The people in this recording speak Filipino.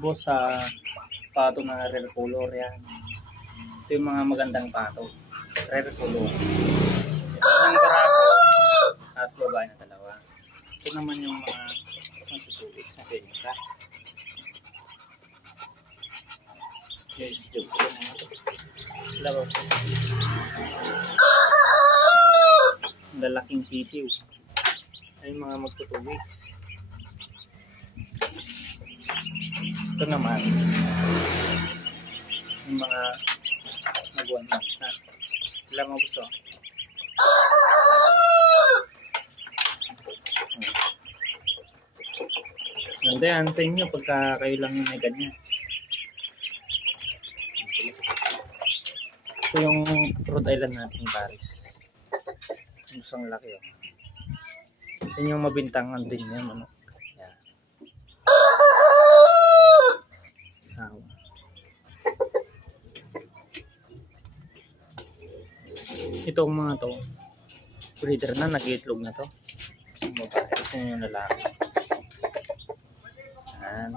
Boss, sa pato na rare color yan. Ito yung mga magandang pato. Rare color. Ito yung karako. Tapos babae na dalawa. Ito naman yung mga matutubig sa pinita. Guys, joke ko na ito. Labas. Lalaking sisiw. Ay mga magtutubig. Ito naman yung mga mag-1 month na. Sila mga buso. Ganda yan sa inyo pagka kayo lang yung may ganyan. Ito yung Rhode Island natin, Paris. Musang laki oh. Yan yung mabintangan din yan, ano. Yan. Sawa. Itong mga to, breeder na, nag-iitlog na to. Yung babae, ito yung lalaki. Yan.